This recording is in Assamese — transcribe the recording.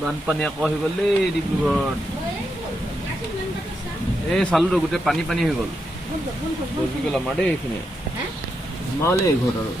বানপানী আকৌ হৈ গ'ল দেই ডিব্ৰুগড়ত। এই চালো গোটেই পানী পানী হৈ গ'ল। বজি গ'ল আমাৰ দেই এইখিনি সোমালে ঘৰত আৰু